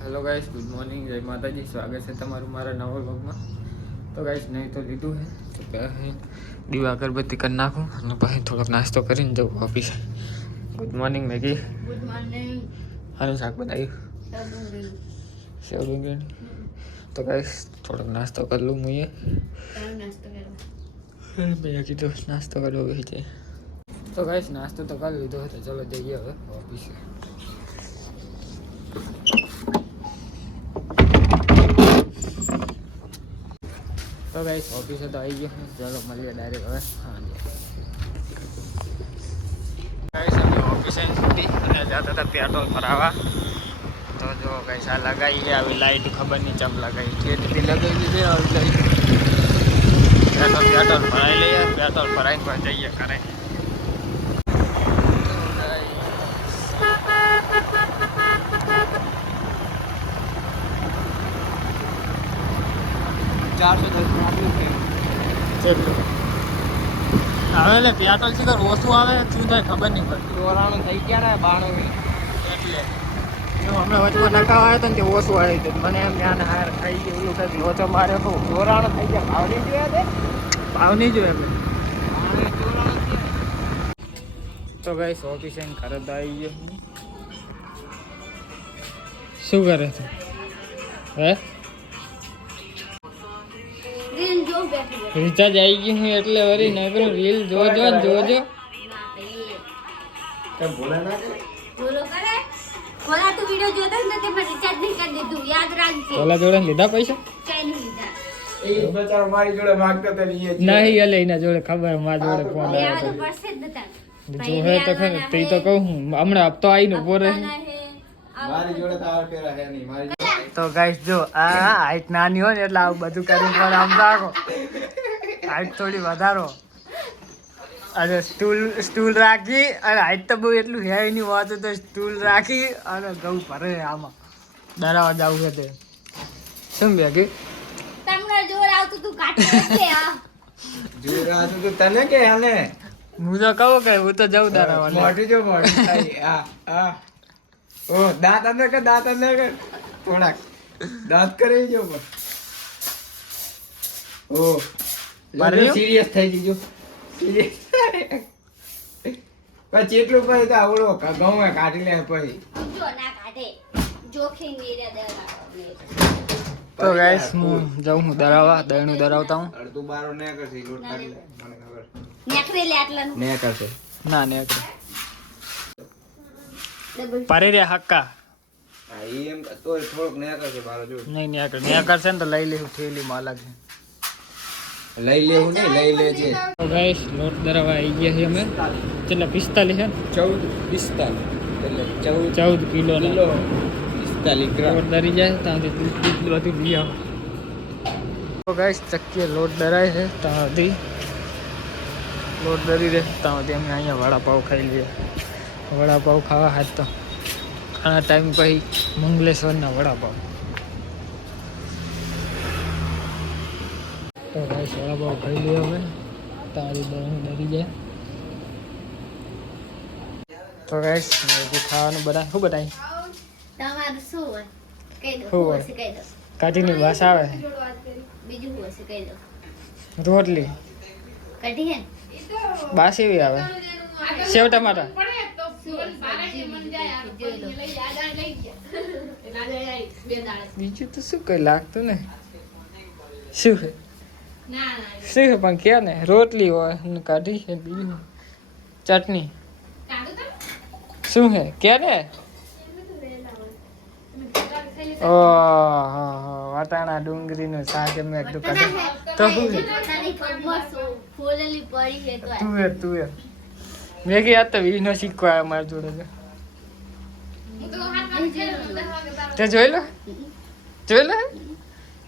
Hello guys, good morning, જય માતાજી. સ્વાગત છે તમારું મારા નવા વ્લોગમાં. તો ગાઈસ નહીં તો લીધું છે તો પહેલાં દીવા અગરબત્તી કરી નાખું અને પછી થોડોક નાસ્તો કરીને જવું ઓફિસે. Good morning Maggi. Good morning. આનું શાક બનાવ્યું સેવ ડુંગળી. તો ગાઈસ થોડોક નાસ્તો કરી લઉં હું મેં કીધું નાસ્તો કરવો ગઈ છે. તો ગાઈસ નાસ્તો તો કરી લીધો તો ચલો જઈએ હવે ઓફિસે. તો ગાઈસ ઓફિસે તો આવી ગયો. ચાલો મળીએ ડાયરેક્ટ હવે. હા ગાઈસ અમે ઓફિસે છૂટી અને જતા હતા પેટ્રોલ ભરાવા. તો જો ગાઈસ આ લગાવી છે આવી લાઈટ, ખબર નહીં ચમ લગાવી ઠેઠથી લગાવી દીધી આવી લાઈટ. પેટ્રોલ ભરાઈ લઈએ, પેટ્રોલ ભરાઈને પણ જઈએ કરે. હવે એટલે પેટ્રોલ શીખર ઓછું આવે શું થાય ખબર નહીં પડતી. 94 થઈ ગયા ને 92 એટલે જો અમે વચમાં નકાવા આવ્યા હતા ને તે ઓછું આવ્યું હતું. મને એમ ધ્યાન હાર ખાઈ ગયું ઓલું કંઈક લોચો મારે હું 94 થઈ ગયા. ભાવ નહીં જોયા તે ભાવ નહીં જોયે. તો ગાઈસ ઓફિસે ઘરે તો આવી ગયો. શું કરે છે હે? રિચાર્જ આવી ગયું એટલે વરી નકરું રીલ જોજો ને જોજો. ઓલા જોડે લીધા પૈસા નહીં એટલે એના જોડે ખબર મારા જોડે ફોન આવ્યો જોહે તો ખરું તે તો કહું હું હમણાં હપ્તો આવીને ઉભો રહે. તો ગાઈસ જો આ હાઈટ નાની હોય ને એટલે આવું બધું કરીને પણ આમ રાખો. હાઈટ થોડી વધારો અને સ્ટૂલ રાખી અને હાઈટ તો બહુ એટલું હે નહીં હોતું તો સ્ટૂલ રાખી અને જવું ભરે આમાં ડરાવા જવું છે તે શું બેગી તને કે હાલે હું તો કહું કે હું તો જઉં ડરાવા. મોટી જો મોટી ઓ દાંત અંદર કર થોડાક દાંત કરી જો ઓ સિરિયસ થઈ જજો સિરિયસ પછી એટલું પછી તો આવડો ઘઉં કાઢી લે પછી તો ગાઈસ હું જાઉં હું દરાવા દળનું દરાવતા હું. અડધું બારો ને કરશે લોટ કાઢી લે મને ખબર નેકરે લે આટલા ને કરશે ના ને પરે રે હક્કા એમ તો થોડુંક ને કરશે બારો જો નહીં ને કરશે ને તો લઈ લેવું થેલીમાં અલગ છે. લઈ લેવું નહીં લઈ લેજે. તો ગાઈસ લોટ દરાવા આવી ગયા છે અમે. કેટલા 45 છે 14 કિલો 45 ગ્રામ લોટ દરી જાય ત્યાંથી બધું લઈ આવો. તો ગાઈસ ચક્કીએ લોટ દરાય છે ત્યાંથી લોટ દરી રહે ત્યાંથી અમે અહીંયા વડાપાવ ખાઈ લઈએ. વડાપાવ ખાવા હાથ તો ઘણા ટાઈમ પછી મંગલેશ્વરના વડાપાવ. તો ગાઈસ વડાપાવ ખાઈ લઈએ અમે તારી દરી જાય. તો ગાઈસ ખાવાનું બધા શું બનાવી તમારું શું હોય કહી દો શું હોય? કહી દો કાઢીની વાસ આવે બીજું શું હશે કહી દો રોટલી કઢી હે બાસ એવી આવે સેવ ટમાટર બીજું તો શું કઈ લાગતું ને શું છે શું છે પણ કે ને રોટલી હોય ને કાઢી છે બીજું ચટણી શું છે કે ને વટાણા ડુંગળીનું શાક એમ એકદમ કાઢી તો શું છે તુવેર મેં કે યાદ તો વીનો સિક્કો આવ્યો મારી જોડે છે તે જોઈ લો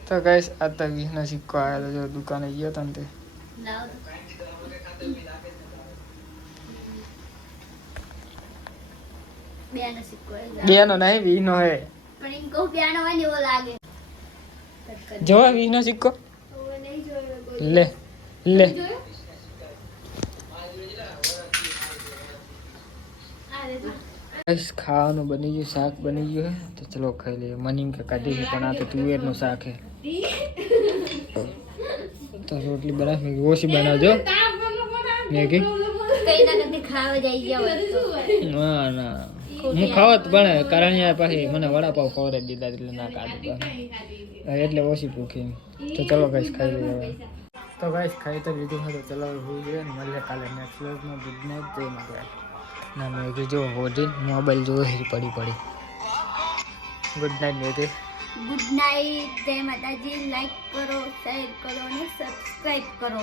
તો ગાઈસ આ તો વીનો સિક્કો આવ્યો જો દુકાને ગયો હતો ને તે બેનો નહીં વીનો હે પણ એમ કહું પ્યાનો હોય ને એવો લાગે જો વીનો સિક્કો લે બસ ખાવાનું બની ગયું, શાક બની ગયું હે તો ચલો ખાઈ લઈએ. મની કે કાઢી છે પણ આ તો તુવેરનું શાક હે. તો રોટલી બનાવી ઓછી બનાવજો મેગી. કઈ ના કદી ખાવા જઈ જાવ ના ના હું ખાવત પણ કરણ્યા પછી મને વડાપાવ ખવડાવી દીધા એટલે ના કાઢું એટલે ઓછી ભૂખી. તો ચલો ગાઈસ ખાઈ લઈએ હવે. તો ગાઈસ ખાઈ તો લીધું હોય તો ચલો હોઈ જોઈએ ને મળીએ કાલે નેક્સ્ટ વ્લોગમાં. ગુડ નાઇટ, જય માતા. ના મેગી જો હોડી મોબાઈલ જો પડી. Good night Maggi. Good night, જય માતાજી. લાઈક કરો, શેર કરો અને સબસ્ક્રાઇબ કરો.